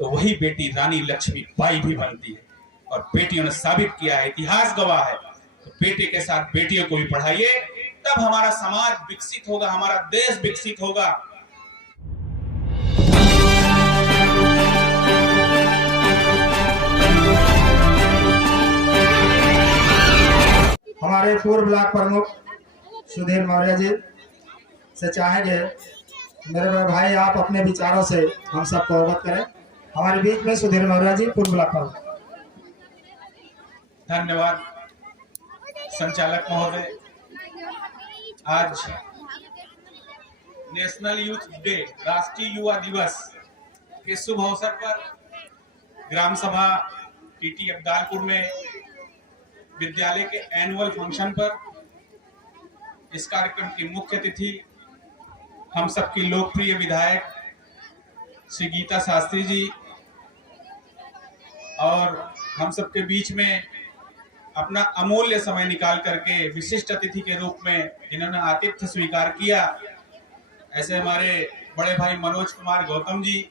तो वही बेटी रानी लक्ष्मीबाई भी बनती है। और बेटियों ने साबित किया है, इतिहास गवाह है। तो बेटे के साथ बेटियों को भी पढ़ाइए, तब हमारा समाज विकसित होगा, हमारा देश विकसित होगा। हमारे पूर्व ब्लॉक प्रमुख सुधीर मौर्य जी से चाहेंगे, मेरे भाई आप अपने विचारों से हम सबको अवगत करें। हमारे बीच में सुधीर मौर्य जी, पूर्व ब्लॉक प्रमुख। धन्यवाद संचालक महोदय। आज नेशनल यूथ डे, राष्ट्रीय युवा दिवस के शुभ अवसर पर ग्राम सभा टीटी अब्दालपुर में विद्यालय के एनुअल फंक्शन पर इस कार्यक्रम की मुख्य अतिथि हम सबकी लोकप्रिय विधायक श्री गीता शास्त्री जी और हम सबके बीच में अपना अमूल्य समय निकाल करके विशिष्ट अतिथि के रूप में जिन्होंने आतिथ्य स्वीकार किया, ऐसे हमारे बड़े भाई मनोज कुमार गौतम जी,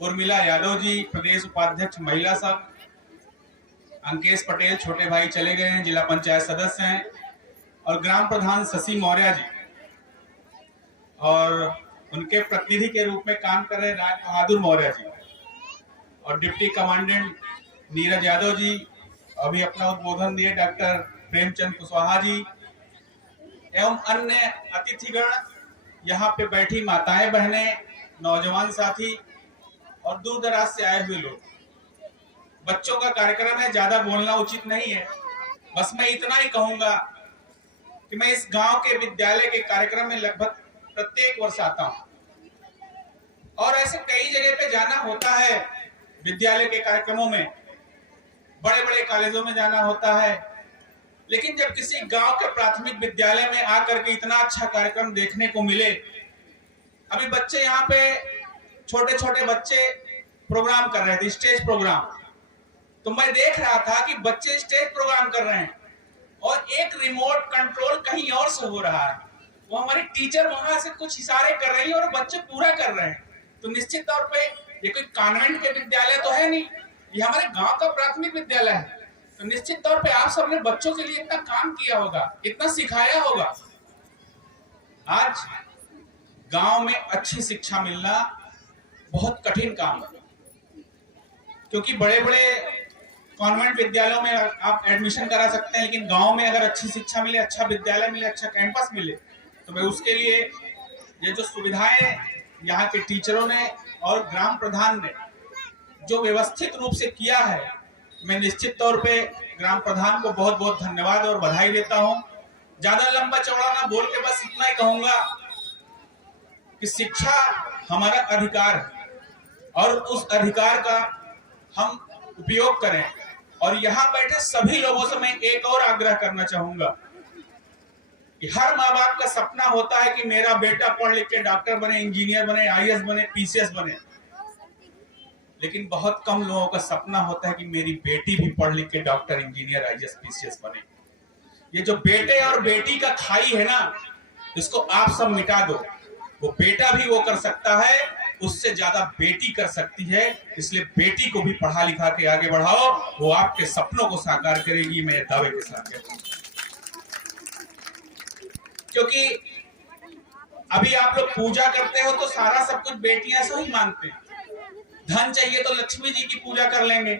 उर्मिला यादव जी प्रदेश उपाध्यक्ष महिला संघ, अंकेश पटेल छोटे भाई चले गए हैं, जिला पंचायत सदस्य हैं, और ग्राम प्रधान शशि मौर्य जी, और उनके प्रतिनिधि के रूप में काम कर रहे राज बहादुर मौर्य जी, और डिप्टी कमांडेंट नीरज यादव जी, अभी अपना उद्बोधन दिए डॉक्टर प्रेमचंद कुशवाहा जी, एवं अन्य अतिथिगण, यहाँ पे बैठी माताएं बहनें, नौजवान साथी और दूर दराज से आए हुए लोग। बच्चों का कार्यक्रम है, ज्यादा बोलना उचित नहीं है, बस मैं इतना ही कहूंगा कि मैं इस गांव के विद्यालय के कार्यक्रम में लगभग प्रत्येक वर्ष आता हूं, और ऐसे कई जगह पे जाना होता है। विद्यालय के कार्यक्रमों में बड़े बड़े कॉलेजों में जाना होता है, लेकिन जब किसी गांव के प्राथमिक विद्यालय में आकर के इतना अच्छा कार्यक्रम देखने को मिले, अभी बच्चे यहाँ पे छोटे छोटे बच्चे प्रोग्राम कर रहे थे, स्टेज प्रोग्राम, तो मैं देख रहा था कि बच्चे स्टेज प्रोग्राम कर रहे हैं और एक रिमोट कंट्रोल कहीं और से हो रहा है, वो हमारी टीचर वहां से कुछ इशारे कर रही है और बच्चे पूरा कर रहे हैं। तो निश्चित तौर पे ये कोई कॉन्वेंट के विद्यालय तो है नहीं, ये हमारे गांव का प्राथमिक विद्यालय है। तो निश्चित तौर पे आप सबने बच्चों के लिए इतना काम किया होगा, इतना सिखाया होगा। आज गांव में अच्छी शिक्षा मिलना बहुत कठिन काम है, क्योंकि बड़े बड़े कॉन्वेंट विद्यालयों में आप एडमिशन करा सकते हैं, लेकिन गांव में अगर अच्छी शिक्षा मिले, अच्छा विद्यालय मिले, अच्छा कैंपस मिले, तो मैं उसके लिए ये जो सुविधाएं यहाँ के टीचरों ने और ग्राम प्रधान ने जो व्यवस्थित रूप से किया है, मैं निश्चित तौर पे ग्राम प्रधान को बहुत बहुत धन्यवाद और बधाई देता हूं। ज्यादा लंबा चौड़ा ना बोल के बस इतना ही कहूंगा कि शिक्षा हमारा अधिकार है और उस अधिकार का हम उपयोग करें। और यहाँ बैठे सभी लोगों से मैं एक और आग्रह करना चाहूंगा कि हर माँ बाप का सपना होता है कि मेरा बेटा पढ़ लिख के डॉक्टर बने, इंजीनियर बने, आईएएस बने, पीसीएस बने, लेकिन बहुत कम लोगों का सपना होता है कि मेरी बेटी भी पढ़ लिख के डॉक्टर, इंजीनियर, आईएएस, पीसीएस बने। ये जो बेटे और बेटी का खाई है ना, इसको आप सब मिटा दो। वो बेटा भी वो कर सकता है, उससे ज्यादा बेटी कर सकती है, इसलिए बेटी को भी पढ़ा लिखा के आगे बढ़ाओ, वो आपके सपनों को साकार करेगी, मैं दावे के साथ कहता हूं। क्योंकि अभी आप लोग पूजा करते हो तो सारा सब कुछ बेटियां से ही मांगते हैं। धन चाहिए तो लक्ष्मी जी की पूजा कर लेंगे,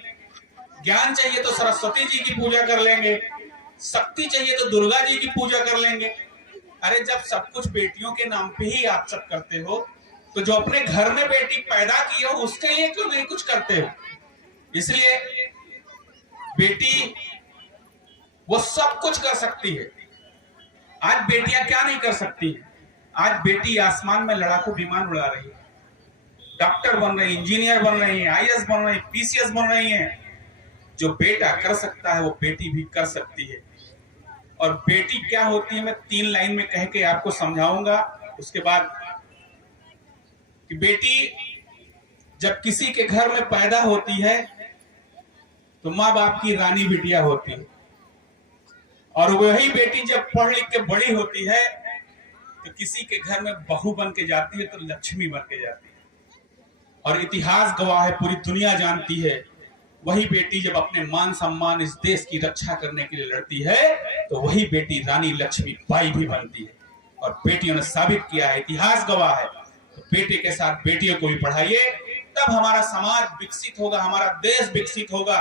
ज्ञान चाहिए तो सरस्वती जी की पूजा कर लेंगे, शक्ति चाहिए तो दुर्गा जी की पूजा कर लेंगे। अरे जब सब कुछ बेटियों के नाम पे ही आप सब करते हो, तो जो अपने घर में बेटी पैदा की हो उसके लिए क्यों नहीं कुछ करते हो? इसलिए बेटी वो सब कुछ कर सकती है। आज बेटियां क्या नहीं कर सकती? आज बेटी आसमान में लड़ाकू विमान उड़ा रही है, डॉक्टर बन रही, इंजीनियर बन रही है, आईएएस बन रही, पीसीएस बन रही है। जो बेटा कर सकता है वो बेटी भी कर सकती है। और बेटी क्या होती है मैं 3 लाइन में कह के आपको समझाऊंगा, उसके बाद कि बेटी जब किसी के घर में पैदा होती है तो माँ बाप की रानी बिटिया होती है, और वही बेटी जब पढ़ लिख के बड़ी होती है तो किसी के घर में बहू बन के जाती है, तो लक्ष्मी बन के जाती है। और इतिहास गवाह है, पूरी दुनिया जानती है, वही बेटी जब अपने मान सम्मान इस देश की रक्षा करने के लिए लड़ती है तो वही बेटी रानी लक्ष्मीबाई भी बनती है। और बेटियों ने साबित किया है, इतिहास गवाह है। तो बेटे के साथ बेटियों को भी पढ़ाइए, तब हमारा समाज विकसित होगा, हमारा देश विकसित होगा।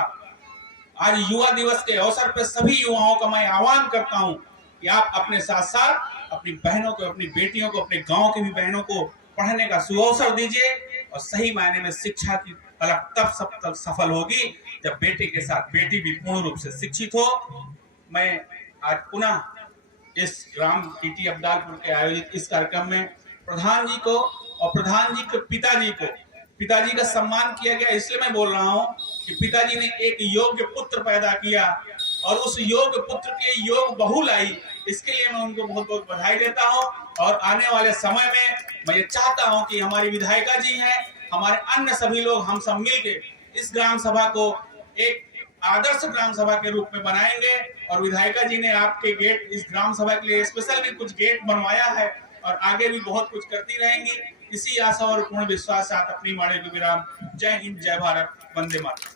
आज युवा दिवस के अवसर पर सभी युवाओं का मैं आह्वान करता हूं कि आप अपने साथ साथ अपनी बहनों को, अपनी बेटियों को, अपने गांव की भी बहनों को पढ़ने का सुअवसर दीजिए। और सही मायने में शिक्षा की फलक तब सफल होगी जब बेटे के साथ बेटी भी पूर्ण रूप से शिक्षित हो। मैं आज पुनः इस ग्राम टीटी अब्दालपुर के आयोजित इस कार्यक्रम में प्रधान जी को और प्रधान जी के पिताजी का सम्मान किया गया, इसलिए मैं बोल रहा हूं कि पिताजी ने एक योग्य पुत्र पैदा किया और उस योग्य पुत्र के योग्य बहू लाई। इसके लिए मैं उनको बहुत बहुत बधाई देता हूं। और आने वाले समय में मैं ये चाहता हूं कि हमारी विधायिका जी हैं, हमारे अन्य सभी लोग, हम सब मिलकर इस ग्राम सभा को एक आदर्श ग्राम सभा के रूप में बनाएंगे। और विधायिका जी ने आपके गेट, इस ग्राम सभा के लिए स्पेशल भी कुछ गेट बनवाया है और आगे भी बहुत कुछ करती रहेंगी। इसी आशा और पूर्ण विश्वास से आप अपनी वाणी को विराम। जय हिंद, जय भारत, वंदे मातरम।